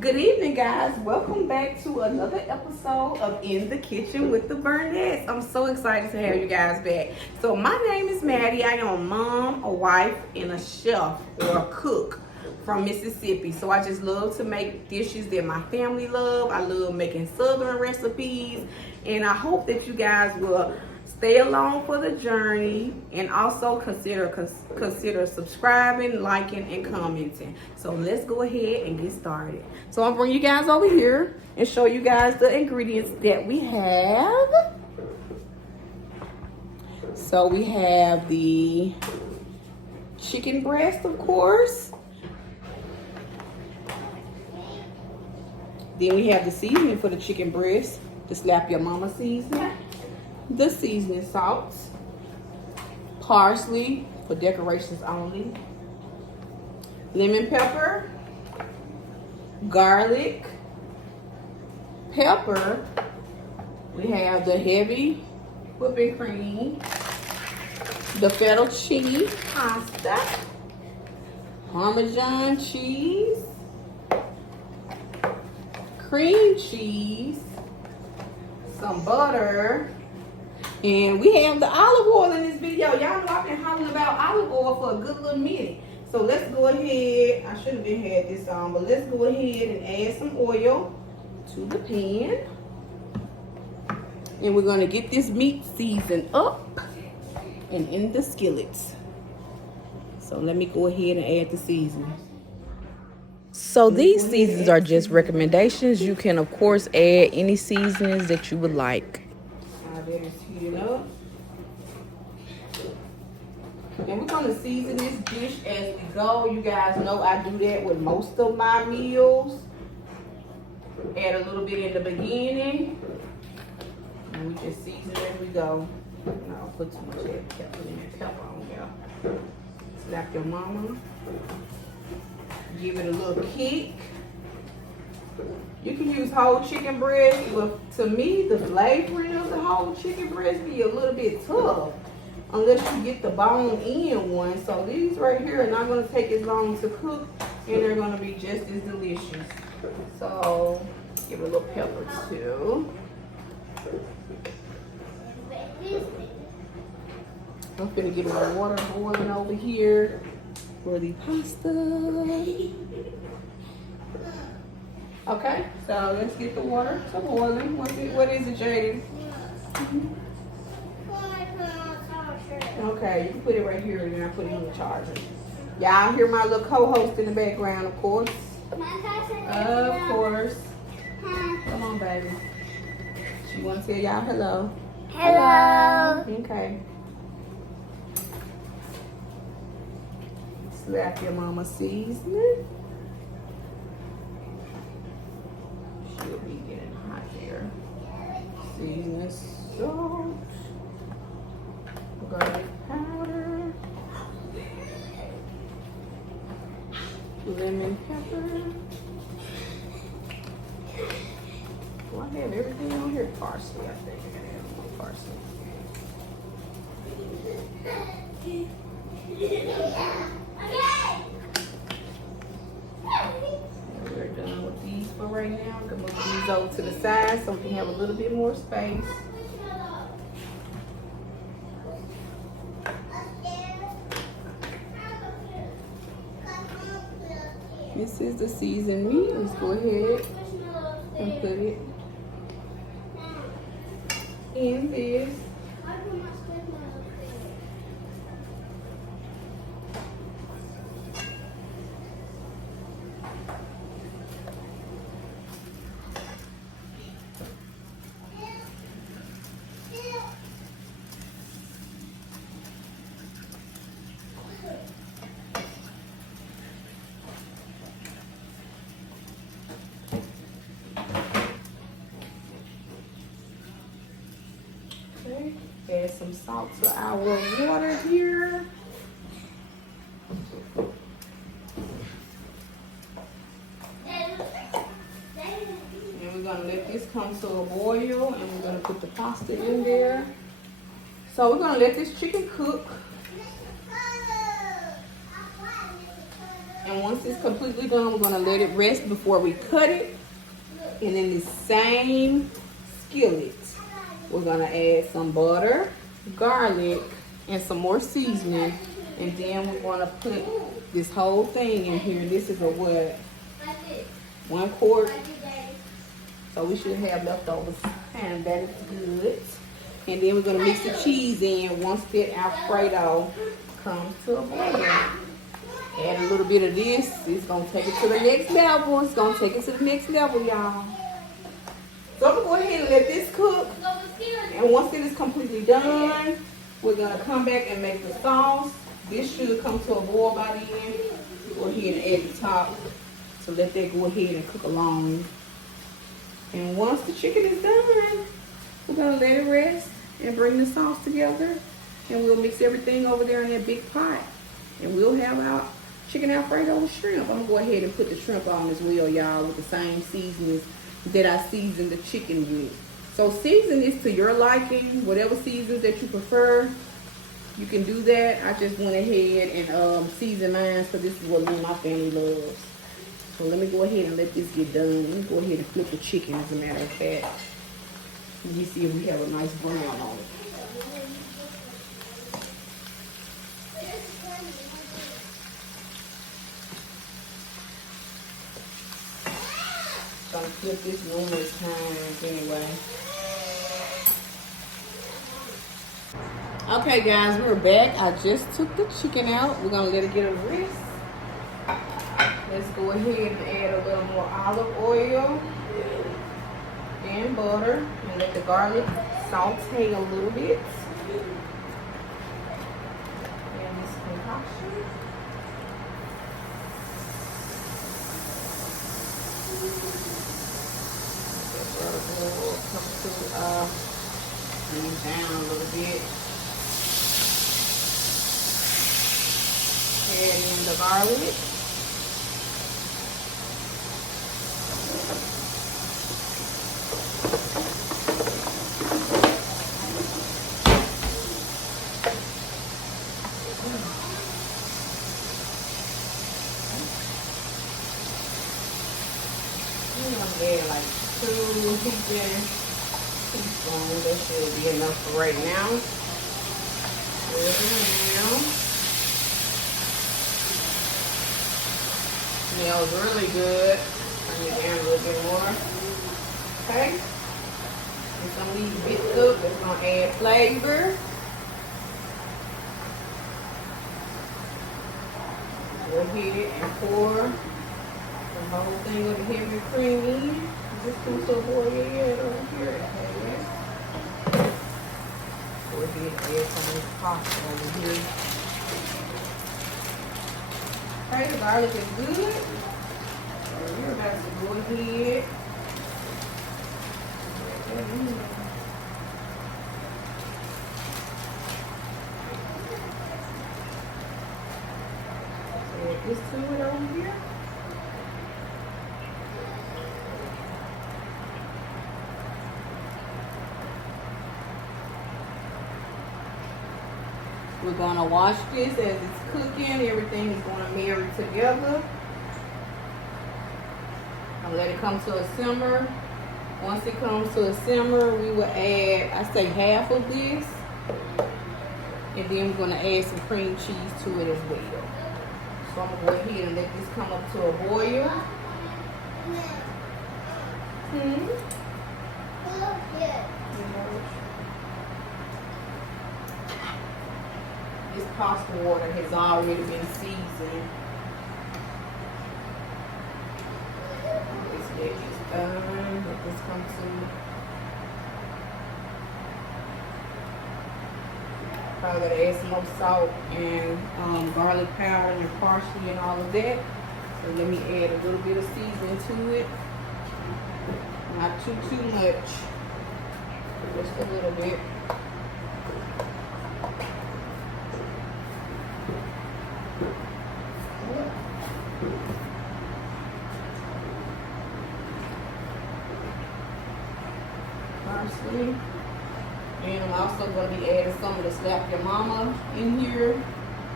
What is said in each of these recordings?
Good evening, guys. Welcome back to another episode of In the Kitchen with the Burnett's. I'm so excited to have you guys back. So my name is Maddie. I am a mom, a wife, and a chef or a cook from Mississippi. So I just love to make dishes that my family love. I love making southern recipes, and I hope that you guys will stay along for the journey, and also consider subscribing, liking, and commenting. So let's go ahead and get started. So I'll bring you guys over here and show you guys the ingredients that we have. So we have the chicken breast, of course. Then we have the seasoning for the chicken breast, the Slap Your Mama seasoning. The seasoning salt, parsley for decorations only, lemon pepper, garlic, pepper. We have the heavy whipping cream, the fettuccine pasta, Parmesan cheese, cream cheese, some butter. And we have the olive oil in this video. Y'all know I've been hollering about olive oil for a good little minute. So let's go ahead. I should have been had this on, but let's go ahead and add some oil to the pan. And we're going to get this meat seasoned up and in the skillets. So let me go ahead and add the seasoning. So these seasonings are just recommendations. You can, of course, add any seasonings that you would like. That is heating up. And we're going to season this dish as we go. You guys know I do that with most of my meals. Add a little bit in the beginning. And we just season as we go. And I'll put too much pepper on there. Slap Your Mama. Give it a little kick. You can use whole chicken breast, but to me, the flavoring of the whole chicken breast be a little bit tough unless you get the bone-in one. So these right here are not going to take as long to cook, and they're going to be just as delicious. So give it a little pepper too. I'm gonna get my water boiling over here for the pasta. Okay, so let's get the water to boiling. What is it, Jaden? Okay, you can put it right here and then I put it on the charger. Y'all hear my little co-host in the background, of course. Of course. Come on, baby. She wants to tell y'all hello. Hello. Okay. Slap Your Mama seasoning. She'll be getting hot there. Seasoning salt. Garlic powder. Lemon pepper. Do I have everything on here? Parsley, I think I gotta have more parsley. We're done with these for right now. I'm gonna move these over to the side so we can have a little bit more space. This is the seasoned meat. Let's go ahead and put it in this. Okay, add some salt to our water here. And we're gonna let this come to a boil, and we're gonna put the pasta in there. So we're gonna let this chicken cook. And once it's completely done, we're gonna let it rest before we cut it. And in the same skillet, we're gonna add some butter, garlic, and some more seasoning. And then we're gonna put this whole thing in here. This is a what? 1 quart. So we should have leftovers, and that is good. And then we're gonna mix the cheese in once that Alfredo comes to a boil. Add a little bit of this. It's gonna take it to the next level. It's gonna take it to the next level, y'all. So I'm gonna go ahead and let this cook. And once it is completely done, we're gonna come back and make the sauce. This should come to a boil by the end. Go ahead and add the top. So let that go ahead and cook along. And once the chicken is done, we're gonna let it rest and bring the sauce together. And we'll mix everything over there in that big pot. And we'll have our chicken Alfredo with shrimp. I'm gonna go ahead and put the shrimp on as well, y'all, with the same seasonings that I seasoned the chicken with. So season this to your liking, whatever seasons that you prefer. You can do that. I just went ahead and seasoned mine, so this is what me and my family loves. So let me go ahead and let this get done. Let me go ahead and flip the chicken, as a matter of fact. Let me see if we have a nice brown on it. I'm gonna flip this numerous times anyway. Okay guys, we're back. I just took the chicken out. We're gonna let it get a rest. Let's go ahead and add a little more olive oil and butter and let the garlic saute a little bit. And this concoction. Come to bring down a little bit. Add in the garlic. I'm gonna add like 2 teaspoons. That should be enough for right now. Smells really good. Turn it down a little bit more. Okay. And some of these bits up, that's gonna add flavor. Go ahead and pour the whole thing of the heavy cream in. Just come to a boil over here. Okay. Go ahead and add some of this pasta over here. Okay, the garlic is good. So you're about to go ahead. Add this to it over here. We're gonna wash this as it's cooking. Everything is gonna marry together. I'll let it come to a simmer. Once it comes to a simmer, we will add, I say half of this. And then we're gonna add some cream cheese to it as well. So I'm gonna go ahead and let this come up to a boil. This pasta water has already been seasoned. This leg is done. Let this come to. Probably gotta add some more salt and garlic powder and parsley and all of that. So let me add a little bit of seasoning to it. Not too much. Just a little bit. Parsley. And I'm also going to be adding some of the Slap Your Mama in here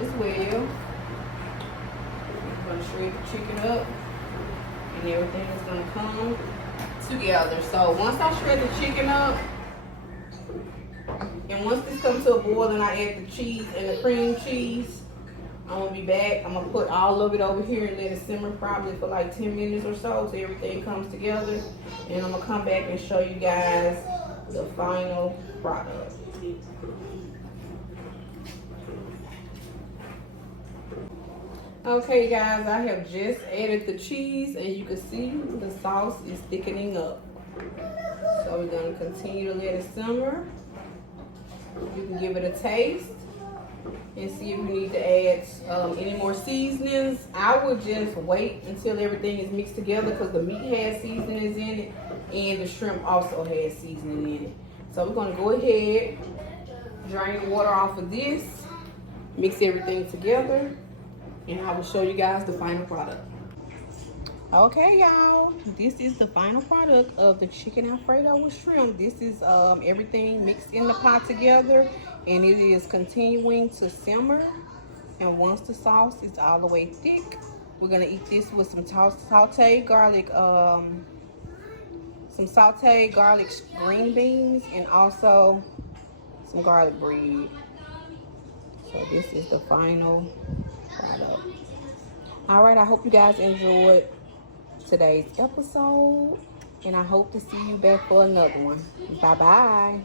as well. I'm gonna shred the chicken up and everything is gonna come together. So once I shred the chicken up, and once this comes to a boil and I add the cheese and the cream cheese, I'm gonna be back. I'm gonna put all of it over here and let it simmer probably for like 10 minutes or so till everything comes together. And I'm gonna come back and show you guys the final product. Okay guys, I have just added the cheese and you can see the sauce is thickening up. So we're gonna continue to let it simmer. You can give it a taste and see if you need to add any more seasonings. I would just wait until everything is mixed together because the meat has seasonings in it and the shrimp also has seasoning in it. So we're gonna go ahead, drain the water off of this, mix everything together, and I will show you guys the final product. Okay y'all, this is the final product of the chicken Alfredo with shrimp. This is everything mixed in the pot together, and it is continuing to simmer. And once the sauce is all the way thick, we're gonna eat this with some sauteed garlic, green beans, and also some garlic bread. So this is the final product. All right, I hope you guys enjoyed today's episode, and I hope to see you back for another one. Bye bye.